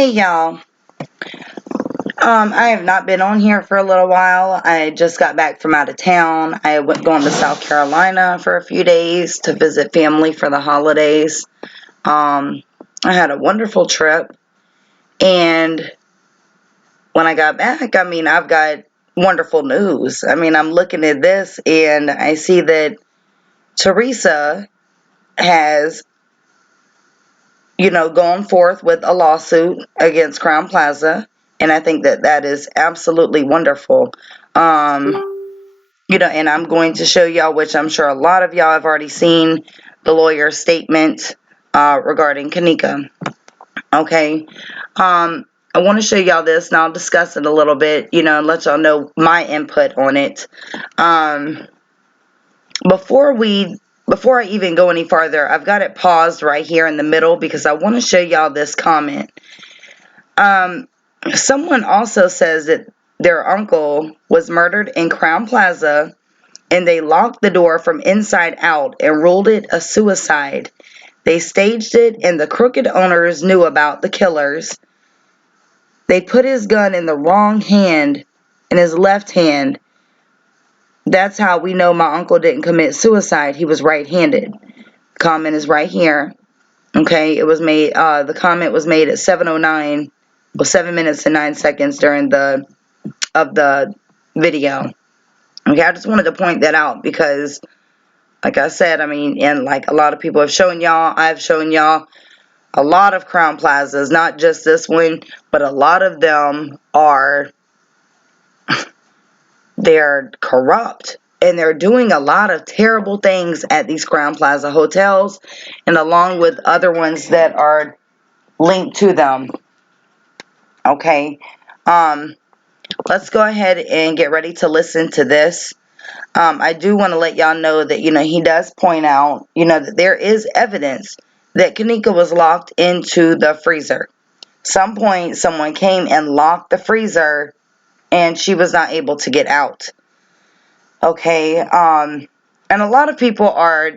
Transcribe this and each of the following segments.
Hey y'all. I have not been on here for a little while. I just got back from out of town. I went going to South Carolina for a few days to visit family for the holidays. I had a wonderful trip, and when I got back, I've got wonderful news. I'm looking at this and I see that Tereasa has, gone forth with a lawsuit against Crowne Plaza, and I think that that is absolutely wonderful. And I'm going to show y'all, which I'm sure a lot of y'all have already seen, the lawyer's statement regarding Kaneko. Okay. I want to show y'all this, and I'll discuss it a little bit, and let y'all know my input on it. Before I even go any farther, I've got it paused right here in the middle because I want to show y'all this comment. Someone also says that their uncle was murdered in Crowne Plaza, and they locked the door from inside out and ruled it a suicide. They staged it, and the crooked owners knew about the killers. They put his gun in the wrong hand, in his left hand. That's how we know my uncle didn't commit suicide. He was right-handed. Comment is right here. Okay, it was made. The comment was made at 7:09, 7 minutes and 9 seconds during the video. Okay, I just wanted to point that out because, like I said, and like a lot of people have shown y'all, I've shown y'all a lot of Crowne Plazas, not just this one, but a lot of them they're corrupt, and they're doing a lot of terrible things at these Crowne Plaza hotels, and along with other ones that are linked to them. Okay, let's go ahead and get ready to listen to this. I do want to let y'all know that, he does point out, that there is evidence that Kaneko was locked into the freezer. Some point, someone came and locked the freezer, and she was not able to get out. Okay, and a lot of people are,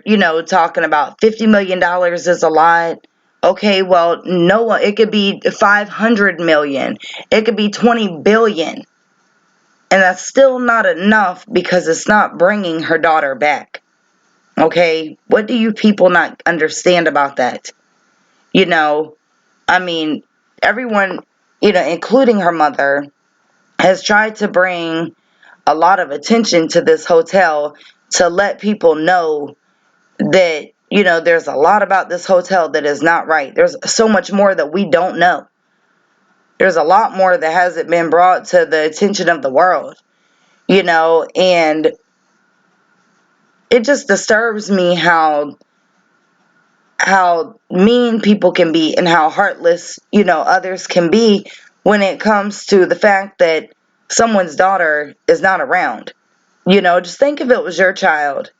talking about $50 million is a lot. Okay, well, no, it could be 500 million. It could be 20 billion. And that's still not enough because it's not bringing her daughter back. Okay, what do you people not understand about that? Everyone, including her mother, has tried to bring a lot of attention to this hotel to let people know that, there's a lot about this hotel that is not right. There's so much more that we don't know. There's a lot more that hasn't been brought to the attention of the world, and it just disturbs me how mean people can be and how heartless, others can be when it comes to the fact that someone's daughter is not around. Just think if it was your child.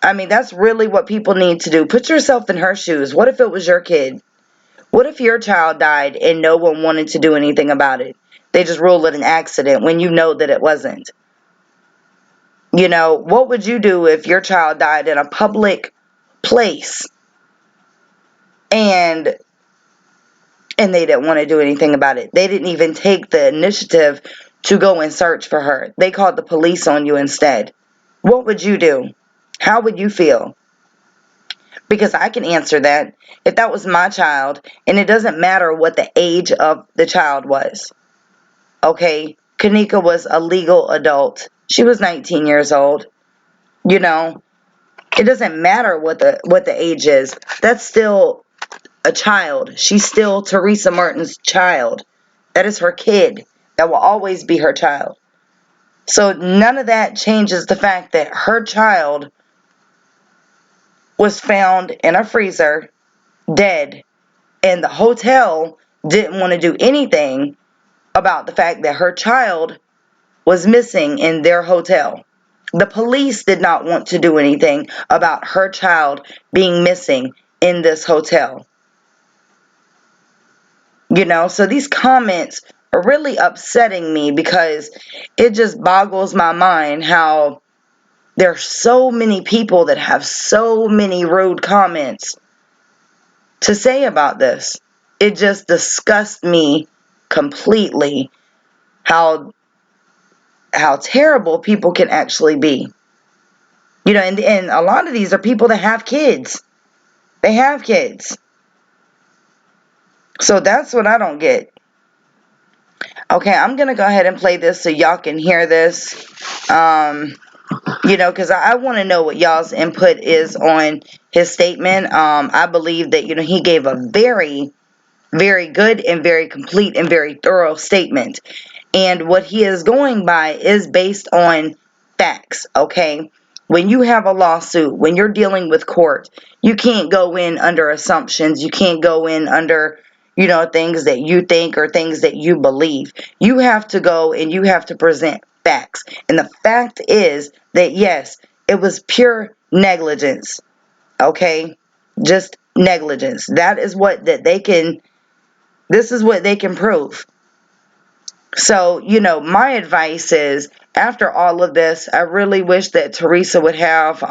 That's really what people need to do. Put yourself in her shoes. What if it was your kid? What if your child died and no one wanted to do anything about it? They just ruled it an accident when you know that it wasn't. What would you do if your child died in a public place and they didn't want to do anything about it? They didn't even take the initiative to go and search for her. They called the police on you instead. What would you do? How would you feel? Because I can answer that. If that was my child, and it doesn't matter what the age of the child was. Okay, Kaneko was a legal adult. She was 19 years old. It doesn't matter what the age is. That's still a child. She's still Tereasa Martin's child. That is her kid. That will always be her child. So none of that changes the fact that her child was found in a freezer, dead, and the hotel didn't want to do anything about the fact that her child was missing in their hotel. The police did not want to do anything about her child being missing in this hotel. So these comments are really upsetting me because it just boggles my mind how there's so many people that have so many rude comments to say about this. it just disgusts me completely how terrible people can actually be. You know, and a lot of these are people that have kids. They have kids. So that's what I don't get. Okay, I'm going to go ahead and play this so y'all can hear this. You know, because I want to know what y'all's input is on his statement. I believe that, you know, he gave a very, very good and very complete and very thorough statement. And what he is going by is based on facts, okay? When you have a lawsuit, when you're dealing with court, you can't go in under assumptions. You can't go in under, you know, things that you think or things that you believe. You have to go and you have to present facts. And the fact is that, yes, it was pure negligence, okay? Just negligence. That is what that they can, this is what they can prove. So, you know, my advice is, after all of this, I really wish that Tereasa would have,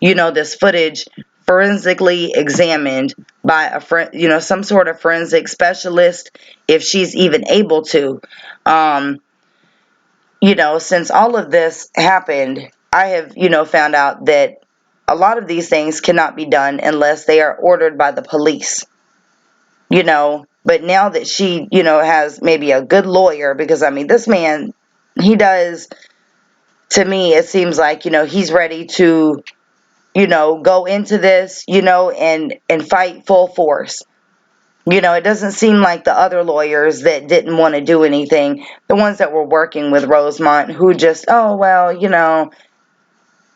you know, this footage forensically examined by a friend, you know, some sort of forensic specialist, if she's even able to. You know, since all of this happened, I have, you know, found out that a lot of these things cannot be done unless they are ordered by the police. You know, but now that she, you know, has maybe a good lawyer, because I mean, this man, he does, to me, it seems like, you know, he's ready to, you know, go into this, you know, and fight full force. You know, it doesn't seem like the other lawyers that didn't want to do anything, the ones that were working with Rosemont, who just, oh, well, oh,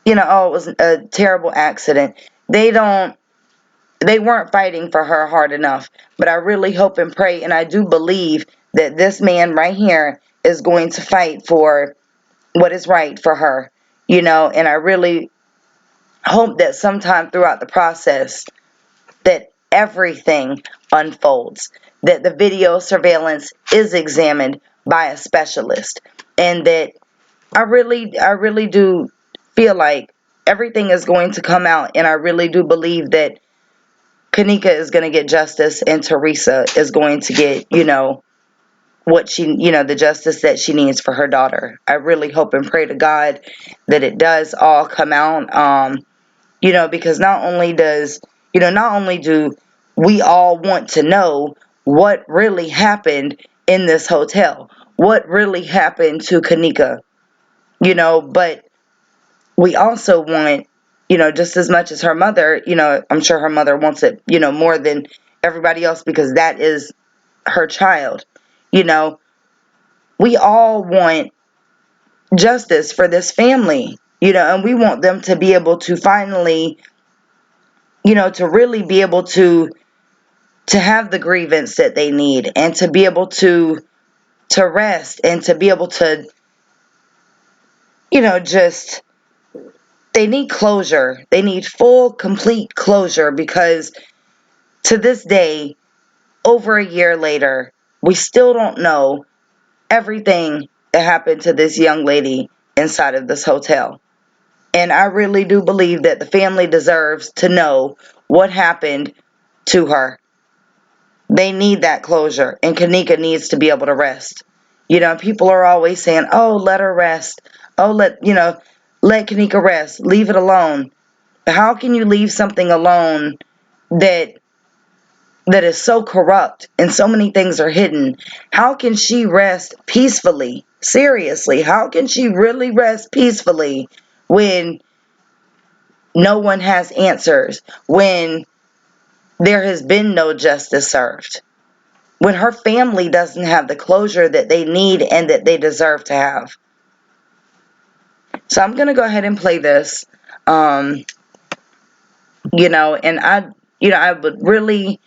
it was a terrible accident. They weren't fighting for her hard enough. But I really hope and pray, and I do believe that this man right here is going to fight for what is right for her. You know, and I really hope that sometime throughout the process that everything unfolds, that the video surveillance is examined by a specialist, and that I really do feel like everything is going to come out, and I really do believe that Kaneko is going to get justice, and Tereasa is going to get, you know, what she, you know, the justice that she needs for her daughter. I really hope and pray to God that it does all come out, you know, because not only do we all want to know what really happened in this hotel, what really happened to Kaneko, you know, but we also want, you know, just as much as her mother, you know, I'm sure her mother wants it, you know, more than everybody else, because that is her child. You know, we all want justice for this family, you know, and we want them to be able to finally, you know, to really be able to have the grievance that they need, and to be able to rest, and to be able to, you know, just, they need closure. They need full, complete closure, because to this day, over a year later, we still don't know everything that happened to this young lady inside of this hotel. And I really do believe that the family deserves to know what happened to her. They need that closure, and Kaneko needs to be able to rest. You know, people are always saying, oh, let her rest. Oh, let Kaneko rest. Leave it alone. How can you leave something alone that is so corrupt and so many things are hidden? How can she rest peacefully? Seriously, how can she really rest peacefully when no one has answers, when there has been no justice served, when her family doesn't have the closure that they need and that they deserve to have? So I'm going to go ahead and play this. You know, and I would really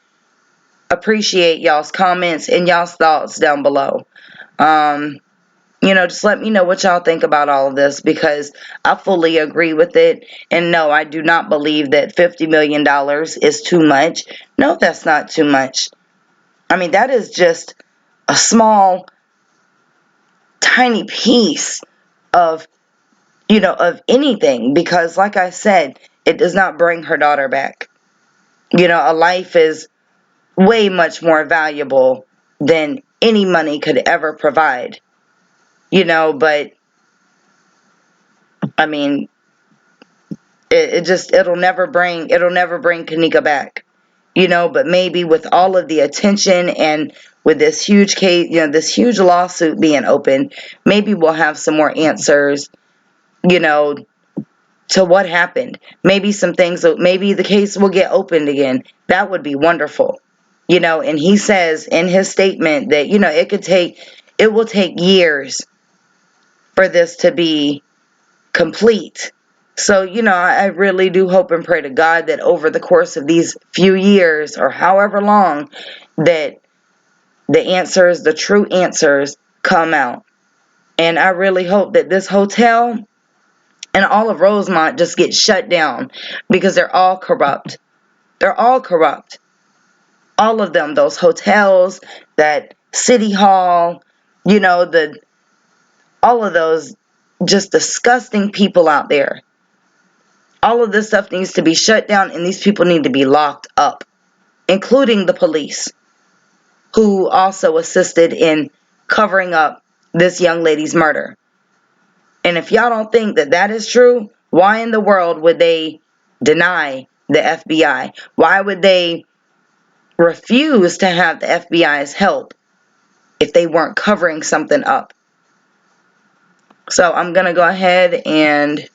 appreciate y'all's comments and y'all's thoughts down below. You know, just let me know what y'all think about all of this, because I fully agree with it. And no, I do not believe that $50 million is too much. No, that's not too much. I mean, that is just a small, tiny piece of, you know, of anything, because like I said, it does not bring her daughter back. You know, a life is way much more valuable than any money could ever provide. But I mean, it'll never bring Kaneko back. But maybe with all of the attention and with this huge case, this huge lawsuit being open, maybe we'll have some more answers, to what happened. Maybe maybe the case will get opened again. That would be wonderful. And he says in his statement that, it will take years for this to be complete. So, I really do hope and pray to God that over the course of these few years or however long, that the true answers come out. And I really hope that this hotel and all of Rosemont just gets shut down, because they're all corrupt. They're all corrupt. All of them, those hotels, that city hall, all of those just disgusting people out there. All of this stuff needs to be shut down, and these people need to be locked up, including the police, who also assisted in covering up this young lady's murder. And if y'all don't think that that is true, why in the world would they deny the FBI? Why would they refuse to have the FBI's help if they weren't covering something up? So I'm going to go ahead and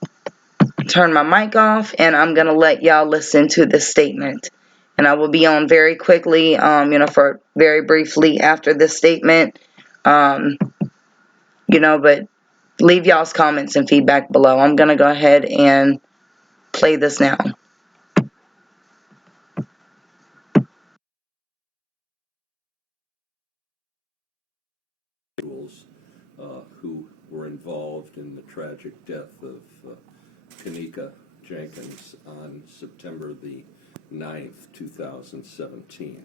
turn my mic off, and I'm going to let y'all listen to this statement. And I will be on very quickly, for very briefly after this statement. But leave y'all's comments and feedback below. I'm going to go ahead and play this now. Who were involved in the tragic death of Kaneko Jenkins on September the 9th, 2017.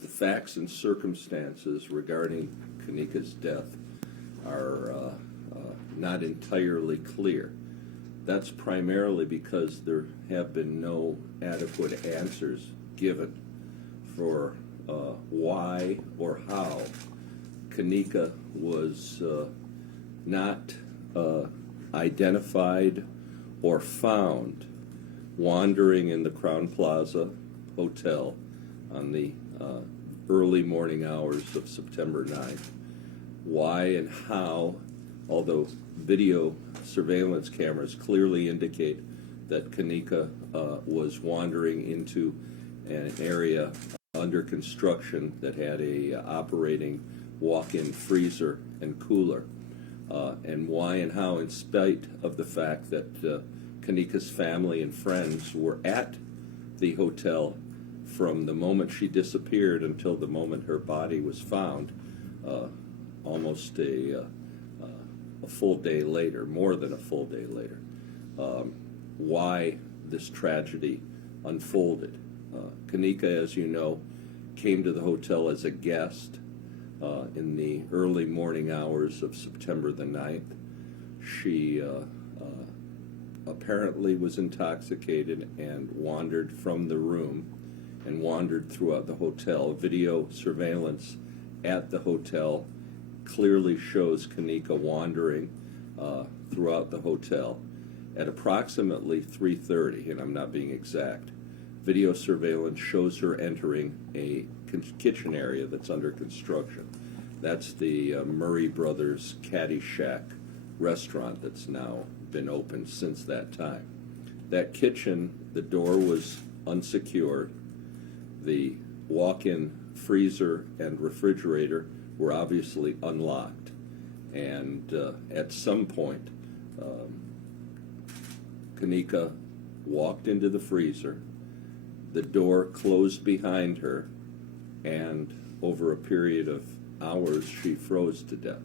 The facts and circumstances regarding Kaneko's death are not entirely clear. That's primarily because there have been no adequate answers given for why or how Kaneko was not identified or found wandering in the Crowne Plaza Hotel on the early morning hours of September 9th. Why and how, although video surveillance cameras clearly indicate that Kaneko was wandering into an area under construction that had a operating walk-in freezer and cooler, and why and how, in spite of the fact that Kaneko's family and friends were at the hotel from the moment she disappeared until the moment her body was found, almost a full day later, more than a full day later, why this tragedy unfolded. Kaneko, as you know, came to the hotel as a guest in the early morning hours of September the 9th. She apparently was intoxicated and wandered from the room and wandered throughout the hotel. Video surveillance at the hotel clearly shows Kaneko wandering throughout the hotel. At approximately 3:30, and I'm not being exact, video surveillance shows her entering a kitchen area that's under construction. That's the Murray Brothers Caddy Shack restaurant that's now been open since that time. That kitchen, the door was unsecured. The walk-in freezer and refrigerator were obviously unlocked. And at some point, Kaneko walked into the freezer. The door closed behind her, and over a period of hours, she froze to death.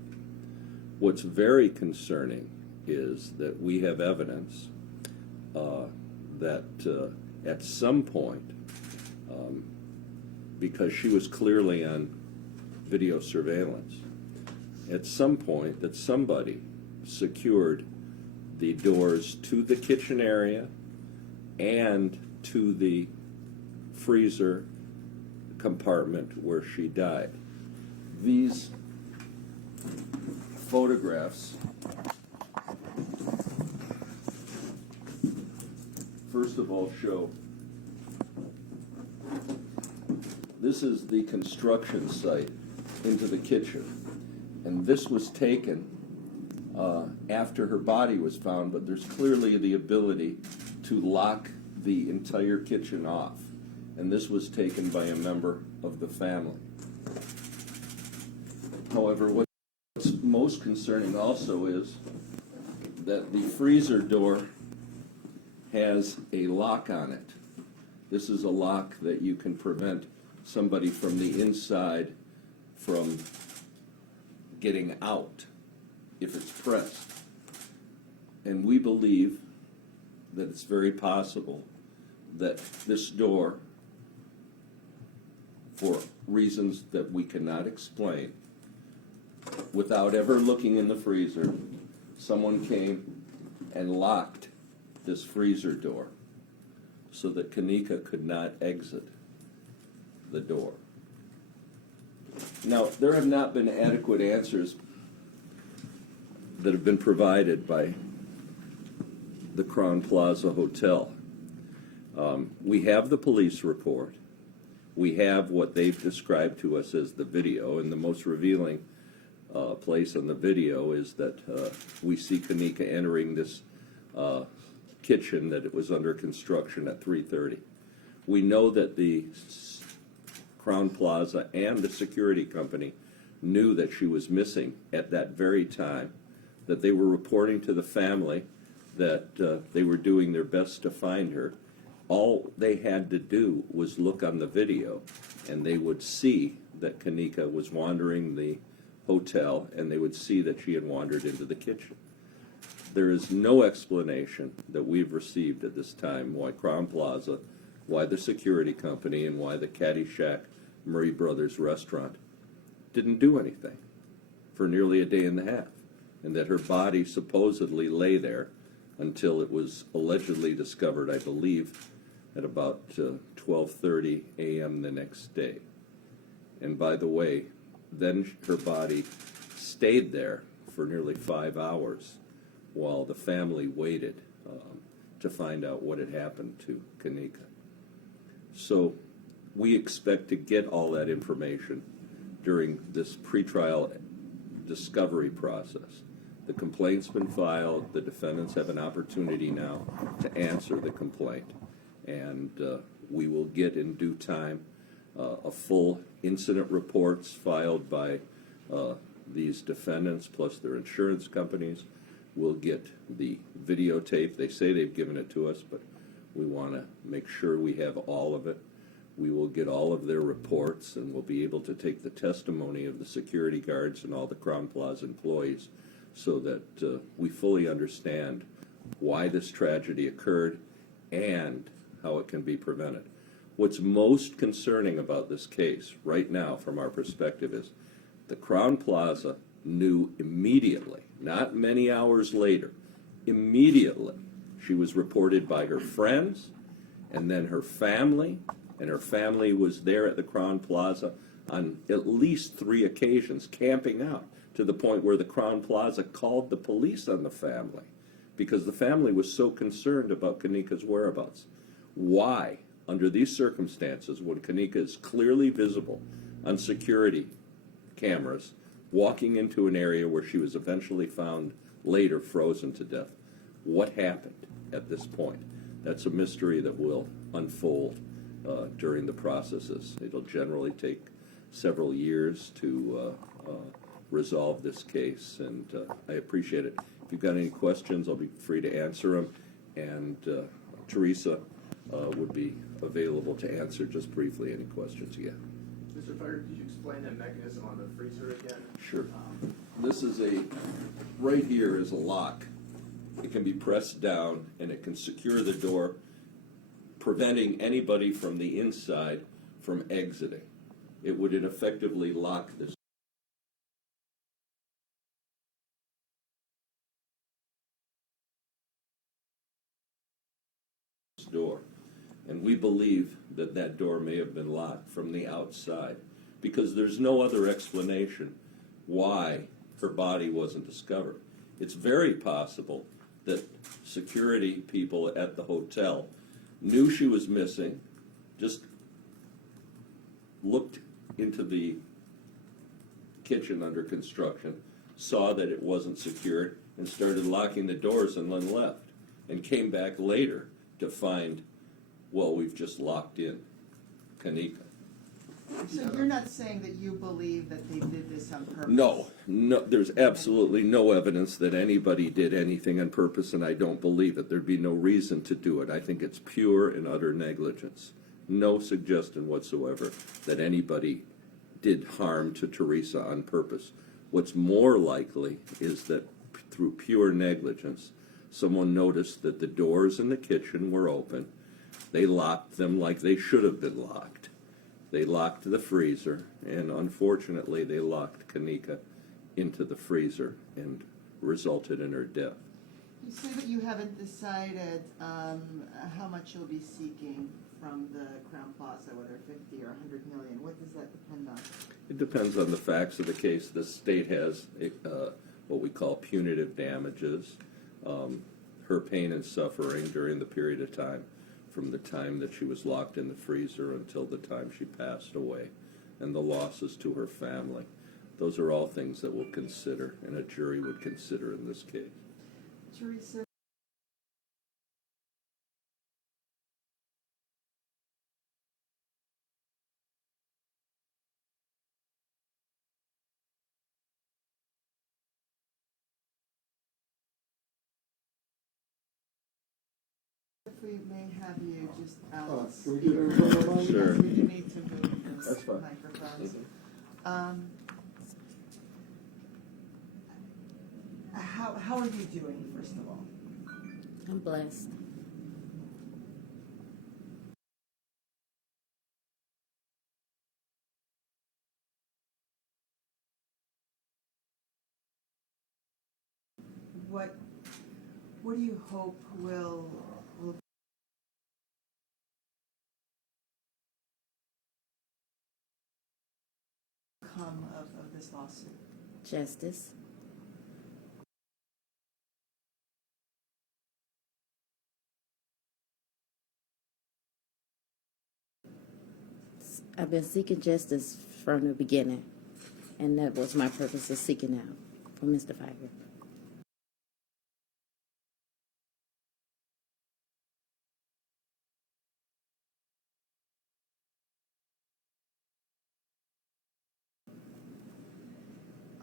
What's very concerning is that we have evidence that at some point, because she was clearly on video surveillance, at some point that somebody secured the doors to the kitchen area and to the freezer compartment where she died. These photographs, first of all, show this is the construction site into the kitchen, and this was taken after her body was found, but there's clearly the ability to lock the entire kitchen off, and this was taken by a member of the family. However, what's most concerning also is that the freezer door has a lock on it. This is a lock that you can prevent somebody from the inside from getting out if it's pressed. And we believe that it's very possible that this door, for reasons that we cannot explain, without ever looking in the freezer, someone came and locked this freezer door so that Kaneko could not exit the door. Now, there have not been adequate answers that have been provided by the Crowne Plaza Hotel. We have the police report. We have what they've described to us as the video, and the most revealing place on the video is that we see Kaneko entering this kitchen that it was under construction at 3:30. We know that the Crowne Plaza and the security company knew that she was missing at that very time, that they were reporting to the family that they were doing their best to find her. All they had to do was look on the video, and they would see that Kaneko was wandering the hotel, and they would see that she had wandered into the kitchen. There is no explanation that we've received at this time why Crowne Plaza, why the security company, and why the Caddyshack Murray Brothers restaurant didn't do anything for nearly a day and a half, and that her body supposedly lay there until it was allegedly discovered, I believe, at about 12:30 a.m. the next day. And by the way, then her body stayed there for nearly 5 hours while the family waited to find out what had happened to Kaneko. So we expect to get all that information during this pretrial discovery process. The complaint's been filed. The defendants have an opportunity now to answer the complaint. And we will get in due time a full incident reports filed by these defendants plus their insurance companies. We'll get the videotape. They say they've given it to us, but we want to make sure we have all of it. We will get all of their reports, and we'll be able to take the testimony of the security guards and all the Crowne Plaza employees so that we fully understand why this tragedy occurred and how it can be prevented. What's most concerning about this case right now from our perspective is the Crowne Plaza knew immediately, not many hours later, immediately. She was reported by her friends and then her family, and her family was there at the Crowne Plaza on at least 3 occasions, camping out, to the point where the Crowne Plaza called the police on the family because the family was so concerned about Kaneko's whereabouts. Why, under these circumstances, when Kaneko is clearly visible on security cameras, walking into an area where she was eventually found later frozen to death, what happened at this point? That's a mystery that will unfold during the processes. It'll generally take several years to resolve this case, and I appreciate it. If you've got any questions, I'll be free to answer them, and Tereasa would be available to answer just briefly any questions you have. Mr. Fire, could you explain that mechanism on the freezer again? Sure. This is right here is a lock. It can be pressed down, and it can secure the door, preventing anybody from the inside from exiting. It would effectively lock this door. And we believe that that door may have been locked from the outside because there's no other explanation why her body wasn't discovered. It's very possible that security people at the hotel knew she was missing, just looked into the kitchen under construction, saw that it wasn't secured, and started locking the doors and then left, and came back later to find, well, we've just locked in Kaneko. So you're not saying that you believe that they did this on purpose? No, there's absolutely no evidence that anybody did anything on purpose, and I don't believe it. There'd be no reason to do it. I think it's pure and utter negligence. No suggestion whatsoever that anybody did harm to Tereasa on purpose. What's more likely is that through pure negligence, someone noticed that the doors in the kitchen were open. They locked them like they should have been locked. They locked the freezer, and unfortunately, they locked Kaneko into the freezer and resulted in her death. You say that you haven't decided how much you'll be seeking from the Crowne Plaza, whether 50 or 100 million. What does that depend on? It depends on the facts of the case. The state has what we call punitive damages. Her pain and suffering during the period of time from the time that she was locked in the freezer until the time she passed away, and the losses to her family. Those are all things that we'll consider, and a jury would consider in this case. Tereasa, if we may have you just Can we do it one more line? Sure. Yes, we do need to move That's those fine. microphones. How are you doing, first of all? I'm blessed. What do you hope will come of this lawsuit? Justice. I've been seeking justice from the beginning, and that was my purpose of seeking out for Mr. Pfeiffer.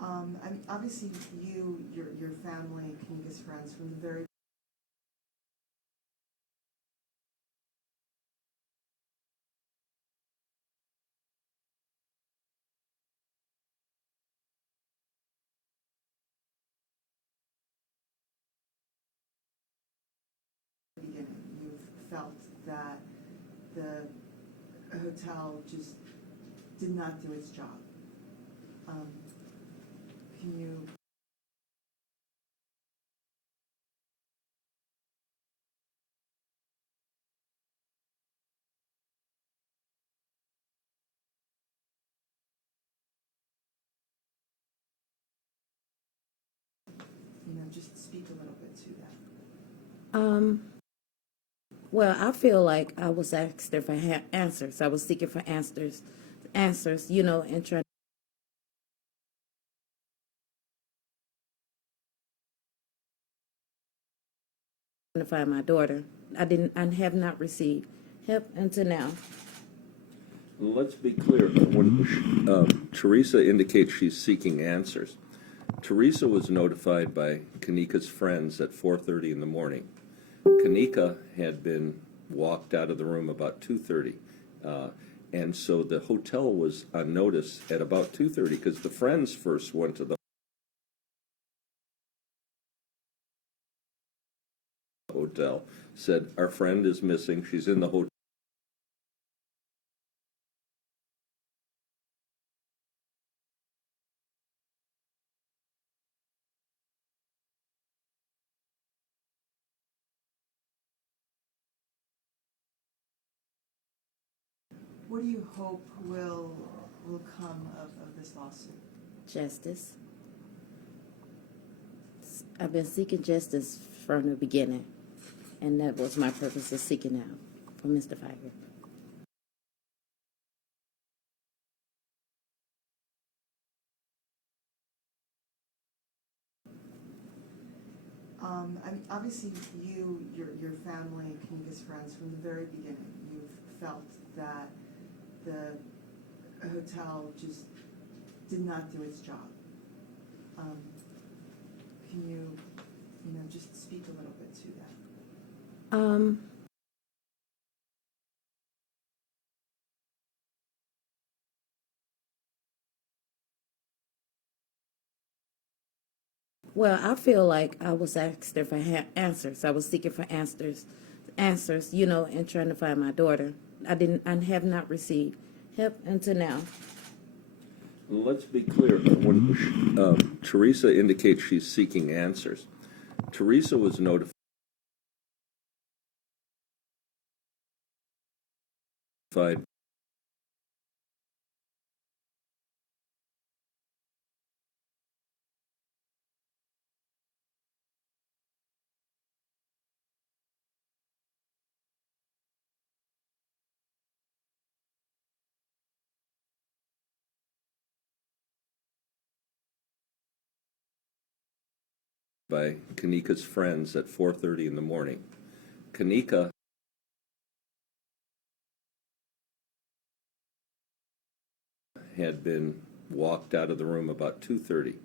I mean, obviously, your family, Kaneka's friends from the very beginning, you've felt that the hotel just did not do its job. Can you just speak a little bit to that? Well, I feel like I was asked if I had answers. I was seeking for answers, and trying to find my daughter. I have not received help until now. Let's be clear. When Tereasa indicates she's seeking answers, Tereasa was notified by Kaneko's friends at 4:30 in the morning. Kaneko had been walked out of the room about 2:30, and so the hotel was on notice at about 2:30 because the friends first went to the hotel, said, our friend is missing, she's in the hotel. What do you hope will come of this lawsuit? Justice. I've been seeking justice from the beginning, and that was my purpose of seeking out for Mr. Pfeiffer. I mean, obviously, your family, Kaneka's friends, from the very beginning, you've felt that the hotel just did not do its job. Can you just speak a little bit to that? Well, I feel like I was asked if I had answers. I was seeking for answers, and trying to find my daughter. I have not received help until now. Let's be clear. When Teresa indicates she's seeking answers, Teresa was notified by Kaneka's friends at 4:30 in the morning. Kaneka had been walked out of the room about 2:30.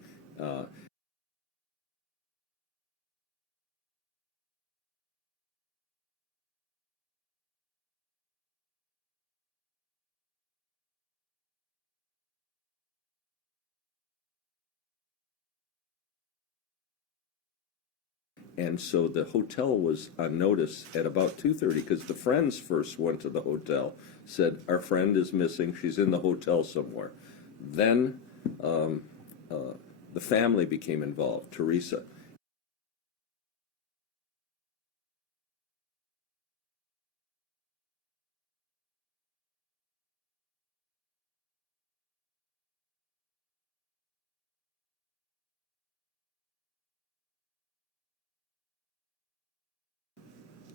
And so the hotel was on notice at about 2:30 because the friends first went to the hotel, said, our friend is missing, she's in the hotel somewhere. Then the family became involved, Teresa.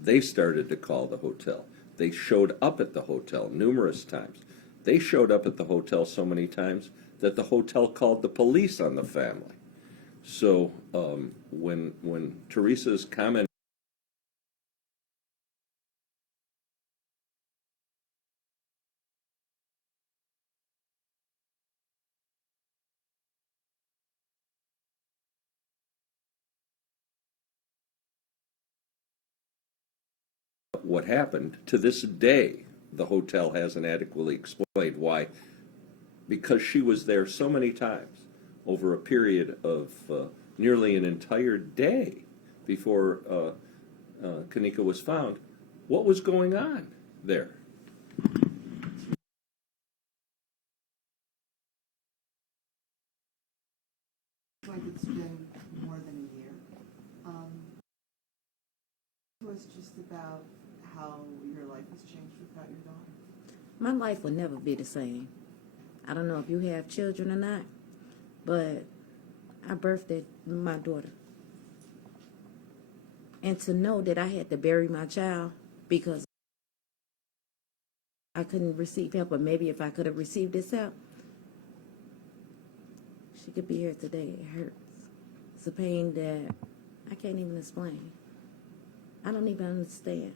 They started to call the hotel. They showed up at the hotel numerous times. They showed up at the hotel so many times that the hotel called the police on the family. So when Teresa's comment, what happened, to this day, the hotel hasn't adequately explained why. Because she was there so many times over a period of nearly an entire day before Kaneko was found, what was going on there? Like it's been more than a year. It was just about how your life has changed without your daughter. My life will never be the same. I don't know if you have children or not, but I birthed my daughter. And to know that I had to bury my child because I couldn't receive help, or maybe if I could have received this help, she could be here today. It hurts. It's a pain that I can't even explain. I don't even understand.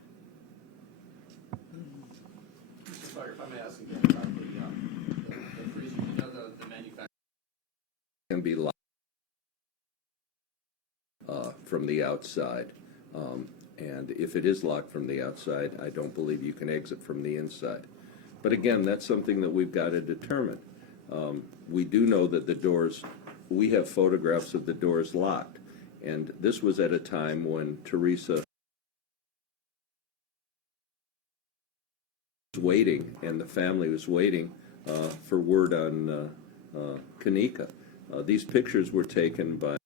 Sorry, if I may ask again about the freezer, you know the manufacturer. Can be locked from the outside. And if it is locked from the outside, I don't believe you can exit from the inside. But again, that's something that we've got to determine. We do know that the doors, we have photographs of the doors locked. And this was at a time when Teresa was waiting and the family was waiting for word on Kaneko. These pictures were taken by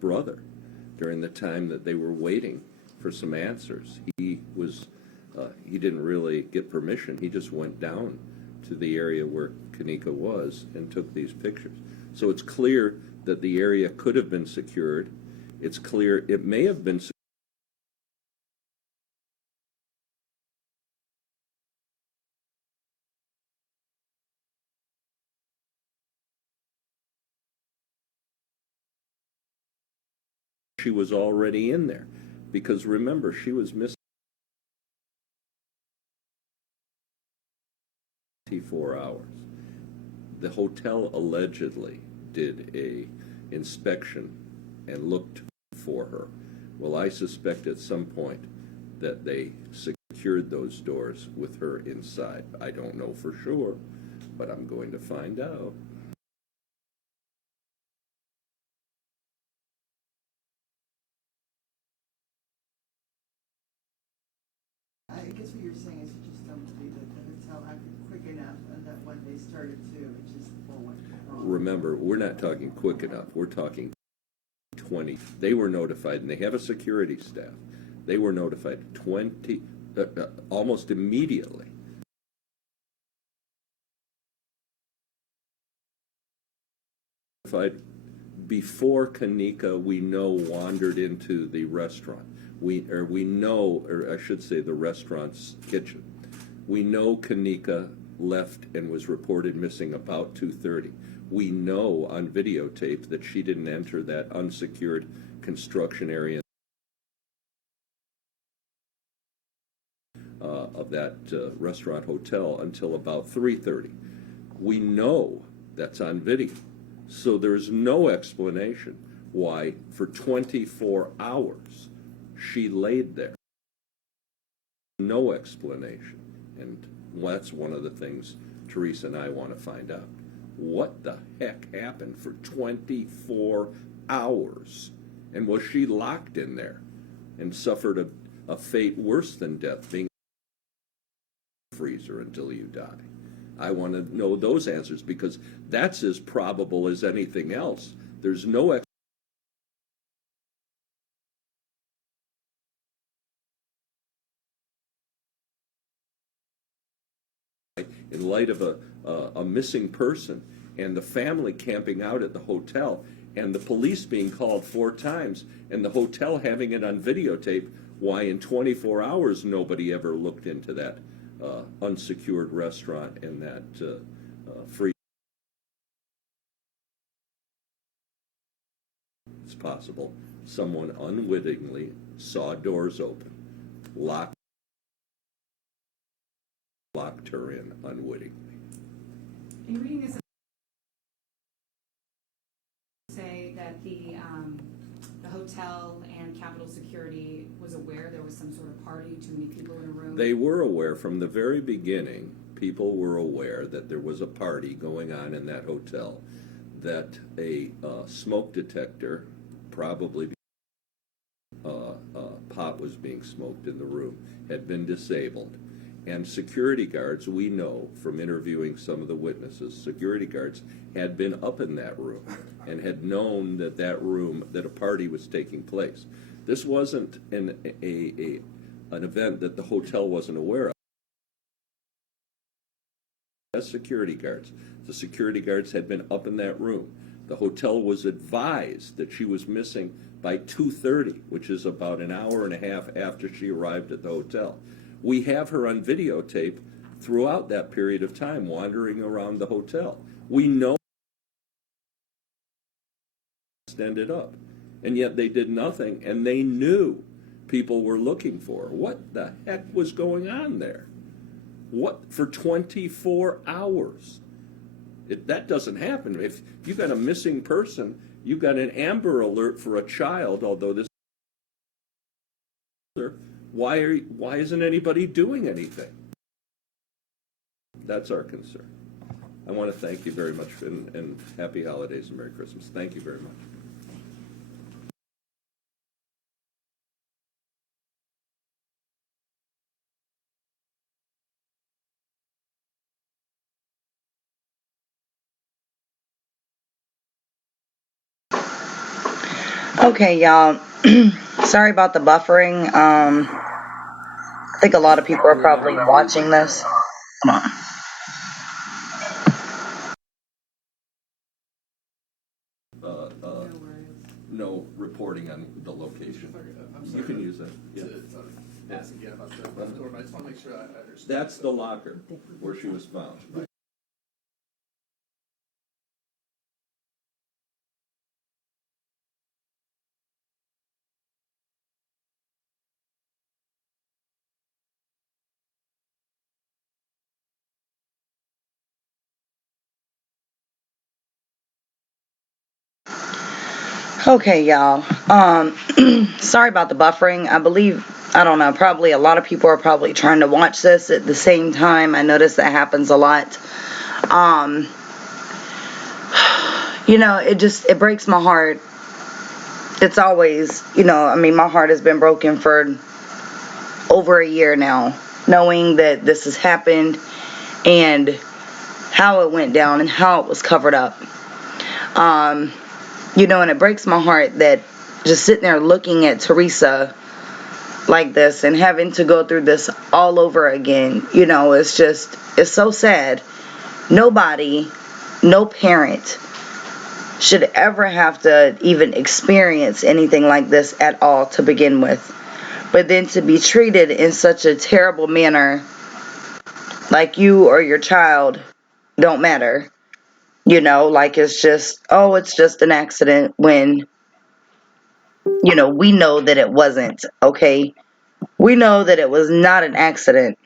brother during the time that they were waiting for some answers. He didn't really get permission. He just went down to the area where Kaneko was and took these pictures. So it's clear that the area could have been secured. It's clear it may have been secured. She was already in there, because remember, she was missing 24 hours. The hotel allegedly did a inspection and looked for her. Well, I suspect at some point that they secured those doors with her inside. I don't know for sure, but I'm going to find out. I guess what you're saying is you just don't believe that the hotel acted quick enough and that when they started to, it just all went wrong. Remember, we're not talking quick enough. We're talking 20. They were notified, and they have a security staff. They were notified almost immediately. Before Kaneko, we know, wandered into the restaurant. We know, or I should say, the restaurant's kitchen. We know Kaneko left and was reported missing about 2:30. We know on videotape that she didn't enter that unsecured construction area of that restaurant hotel until about 3:30. We know that's on video. So there's no explanation why for 24 hours she laid there. No explanation. And that's one of the things Tereasa and I want to find out. What the heck happened for 24 hours? And was she locked in there and suffered a fate worse than death, being in a freezer until you die? I want to know those answers, because that's as probable as anything else. There's no in light of a missing person and the family camping out at the hotel and the police being called 4 times and the hotel having it on videotape, why in 24 hours nobody ever looked into that unsecured restaurant and that free. It's possible someone unwittingly saw doors open, locked her in unwittingly. In reading this, say that the hotel and Capitol Security was aware there was some sort of party, too many people in a room. They were aware from the very beginning. People were aware that there was a party going on in that hotel, that a smoke detector, probably pot was being smoked in the room, had been disabled. And security guards, we know from interviewing some of the witnesses, security guards had been up in that room and had known that that a party was taking place. This wasn't an event that the hotel wasn't aware of. As security guards, the security guards had been up in that room. The hotel was advised that she was missing by 2:30, which is about an hour and a half after she arrived at the hotel. We have her on videotape throughout that period of time wandering around the hotel. We know ended up, and yet they did nothing, and they knew people were looking for her. What the heck was going on there? What, for 24 hours? That doesn't happen. If you got a missing person, you got an Amber Alert for a child, although this, why isn't anybody doing anything? That's our concern. I want to thank you very much, and happy holidays and Merry Christmas. Thank you very much. Okay, y'all. Sorry about the buffering. I think a lot of people are probably watching this. Come on. No reporting on the location. I'm You sorry can use that. Yeah. to ask again about the door, but I just want to make sure I understand. That's the locker where she was found. Okay, y'all. Sorry about the buffering. I don't know, probably a lot of people are probably trying to watch this at the same time. I notice that happens a lot. It breaks my heart. It's always, my heart has been broken for over a year now, knowing that this has happened and how it went down and how it was covered up. And it breaks my heart that just sitting there looking at Tereasa like this and having to go through this all over again, it's so sad. Nobody, no parent should ever have to even experience anything like this at all to begin with. But then to be treated in such a terrible manner, like you or your child don't matter. Like it's just an accident when, we know that it wasn't, okay? We know that it was not an accident.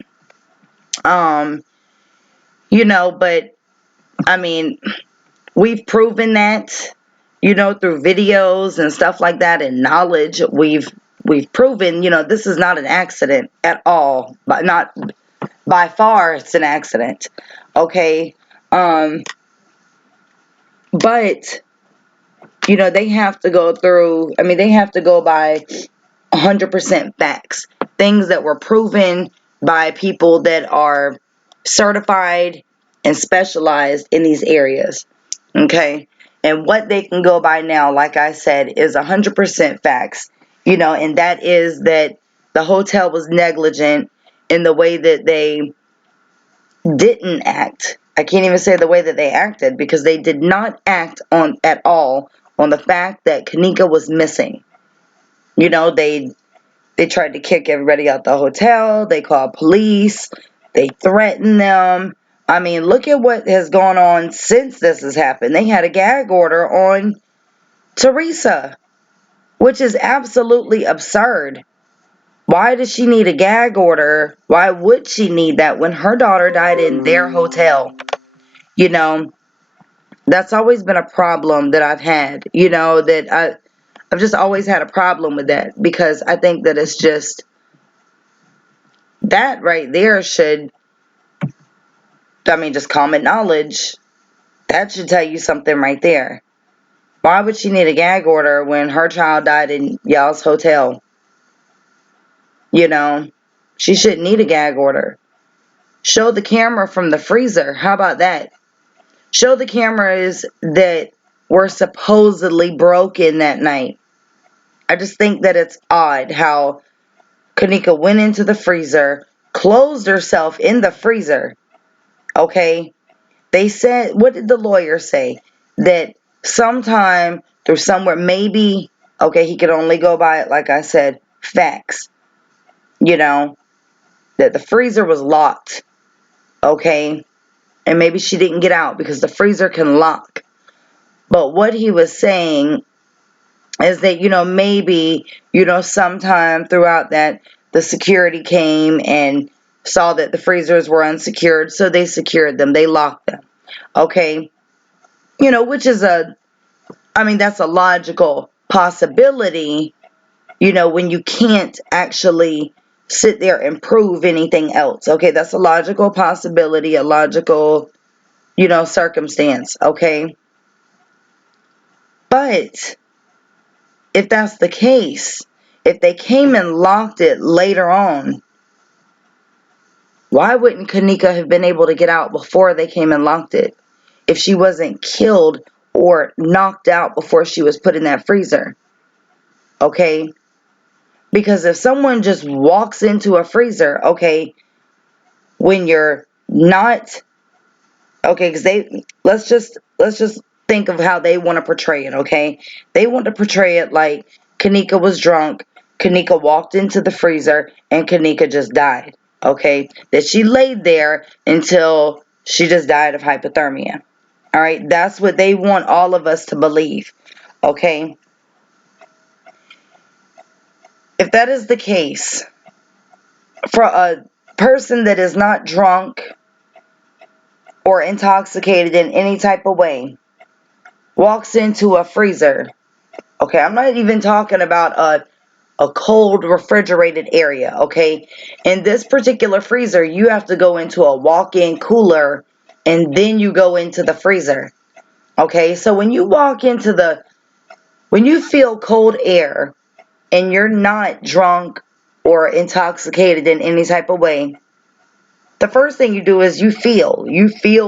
But I mean, we've proven that, through videos and stuff like that and knowledge. We've proven, this is not an accident at all, but not by far it's an accident. Okay? But they have to go through, they have to go by 100% facts. Things that were proven by people that are certified and specialized in these areas. Okay? And what they can go by now, like I said, is 100% facts. And that is that the hotel was negligent in the way that they didn't act. I can't even say the way that they acted, because they did not act on at all on the fact that Kaneko was missing. They tried to kick everybody out the hotel. They called police. They threatened them. Look at what has gone on since this has happened. They had a gag order on Tereasa, which is absolutely absurd. Why does she need a gag order? Why would she need that when her daughter died in their hotel? That's always been a problem that I've had. I've just always had a problem with that, because I think that it's just that right there should, just common knowledge. That should tell you something right there. Why would she need a gag order when her child died in y'all's hotel? She shouldn't need a gag order. Show the camera from the freezer. How about that? Show the cameras that were supposedly broken that night. I just think that it's odd how Kaneko went into the freezer, closed herself in the freezer. Okay? They said, what did the lawyer say? That sometime through somewhere, maybe, okay, he could only go by, like I said, facts. That the freezer was locked. Okay? And maybe she didn't get out because the freezer can lock. But what he was saying is that, maybe, sometime throughout that, the security came and saw that the freezers were unsecured, so they secured them. They locked them. Okay? Which is that's a logical possibility, when you can't actually sit there and prove anything else. Okay? That's a logical possibility, a logical, circumstance. Okay? But if that's the case, if they came and locked it later on, why wouldn't Kaneko have been able to get out before they came and locked it? If she wasn't killed or knocked out before she was put in that freezer. okay? Because if someone just walks into a freezer, okay, when you're not, okay, because let's just think of how they want to portray it, okay? They want to portray it like Kaneko was drunk, Kaneko walked into the freezer, and Kaneko just died, okay? That she laid there until she just died of hypothermia. All right, that's what they want all of us to believe, okay? If that is the case, for a person that is not drunk or intoxicated in any type of way, walks into a freezer, okay, I'm not even talking about a cold refrigerated area, okay? In this particular freezer, you have to go into a walk-in cooler and then you go into the freezer, okay? So when you walk into when you feel cold air and you're not drunk or intoxicated in any type of way, the first thing you do is you feel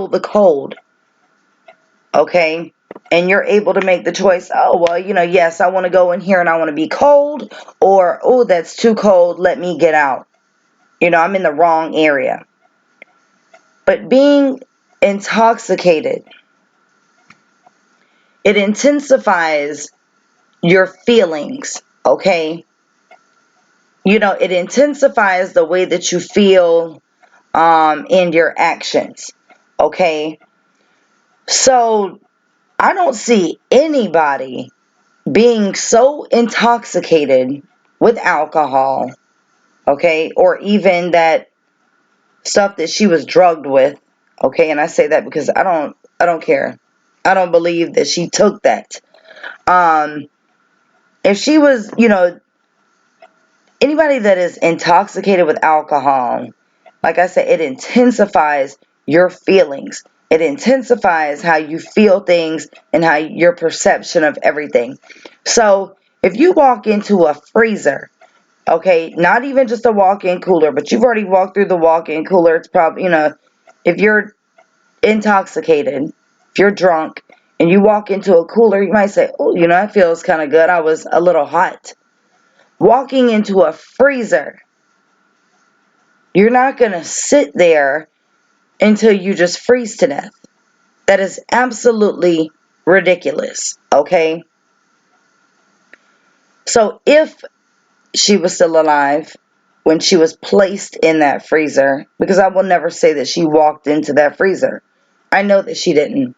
the cold, okay? And you're able to make the choice, oh, well, yes, I want to go in here and I want to be cold, or, oh, that's too cold, let me get out. I'm in the wrong area. But being intoxicated, it intensifies your feelings, okay? It intensifies the way that you feel in your actions, okay? So I don't see anybody being so intoxicated with alcohol, okay, or even that stuff that she was drugged with, okay, and I say that because I don't care. I don't believe that she took that. If she was, anybody that is intoxicated with alcohol, like I said, it intensifies your feelings. It intensifies how you feel things and how your perception of everything. So if you walk into a freezer, okay, not even just a walk-in cooler, but you've already walked through the walk-in cooler, it's probably, if you're intoxicated, if you're drunk, and you walk into a cooler, you might say, oh, that feels kind of good. I was a little hot. Walking into a freezer, you're not going to sit there until you just freeze to death. That is absolutely ridiculous, okay? So if she was still alive when she was placed in that freezer, because I will never say that she walked into that freezer. I know that she didn't.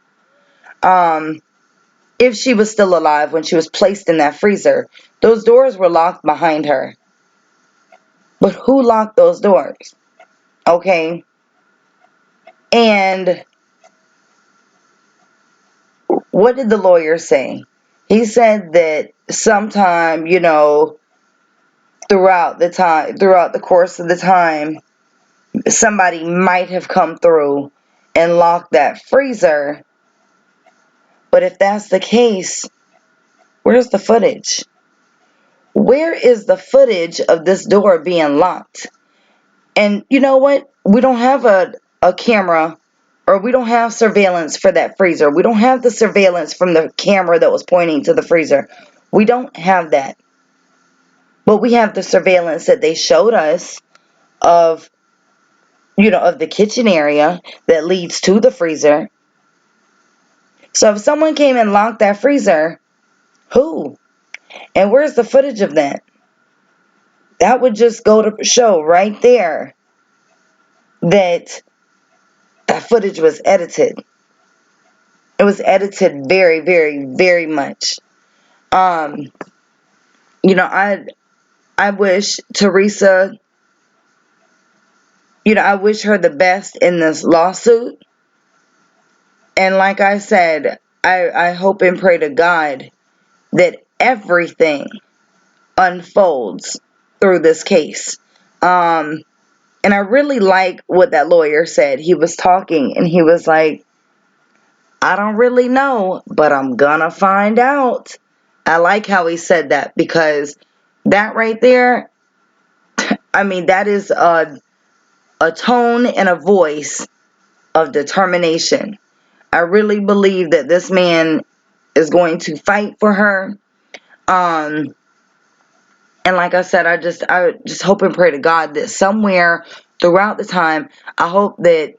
If she was still alive when she was placed in that freezer, those doors were locked behind her. But who locked those doors? Okay? And what did the lawyer say? He said that sometime, throughout the course of the time, somebody might have come through and locked that freezer. But if that's the case, where's the footage? Where is the footage of this door being locked? And you know what? We don't have a camera, or we don't have surveillance for that freezer. We don't have the surveillance from the camera that was pointing to the freezer. We don't have that. But we have the surveillance that they showed us of, of the kitchen area that leads to the freezer. So if someone came and locked that freezer, who? And where's the footage of that? That would just go to show right there that that footage was edited. It was edited very, very, very much. I wish Tereasa, I wish her the best in this lawsuit. And like I said, I hope and pray to God that everything unfolds through this case. And I really like what that lawyer said. He was talking and he was like, I don't really know, but I'm gonna find out. I like how he said that, because that right there, that is a tone and a voice of determination. I really believe that this man is going to fight for her. And like I said, I just hope and pray to God that somewhere throughout the time, I hope that,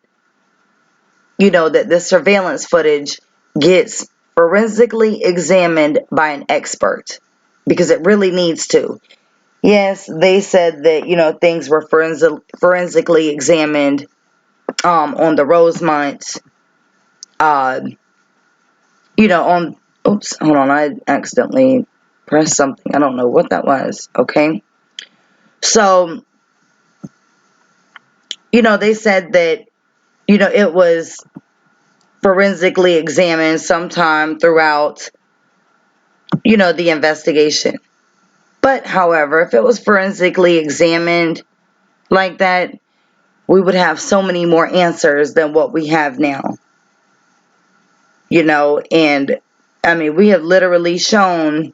that this surveillance footage gets forensically examined by an expert, because it really needs to. Yes, they said that, things were forensically examined on the Rosemont, on, oops, hold on, I accidentally pressed something. I don't know what that was, okay? So, they said that, it was forensically examined sometime throughout, the investigation. But, however, if it was forensically examined like that, we would have so many more answers than what we have now. And I mean, we have literally shown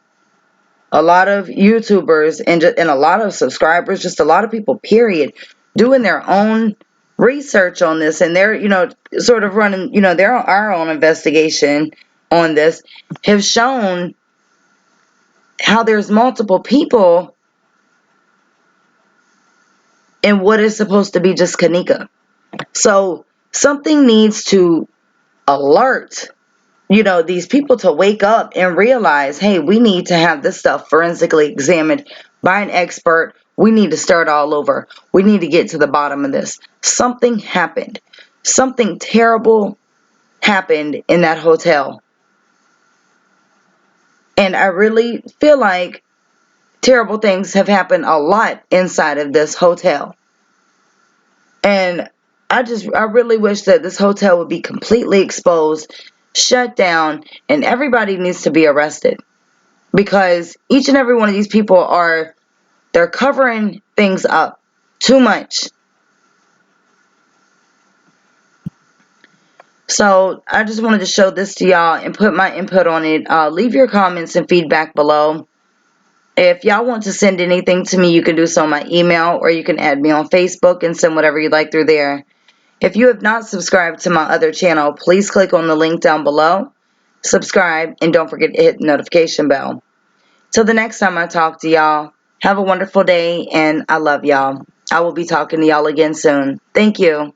a lot of YouTubers and a lot of subscribers, just a lot of people, period, doing their own research on this, and they're, sort of running, our own investigation on this, have shown how there's multiple people in what is supposed to be just Kaneko. So something needs to alert, these people to wake up and realize, hey, we need to have this stuff forensically examined by an expert. We need to start all over. We need to get to the bottom of this. Something happened. Something terrible happened in that hotel. And I really feel like terrible things have happened a lot inside of this hotel. And I really wish that this hotel would be completely exposed, shut down, and everybody needs to be arrested. Because each and every one of these people they're covering things up too much. So I just wanted to show this to y'all and put my input on it. Leave your comments and feedback below. If y'all want to send anything to me, you can do so on my email, or you can add me on Facebook and send whatever you like through there. If you have not subscribed to my other channel, please click on the link down below, subscribe, and don't forget to hit the notification bell. Till the next time I talk to y'all, have a wonderful day, and I love y'all. I will be talking to y'all again soon. Thank you.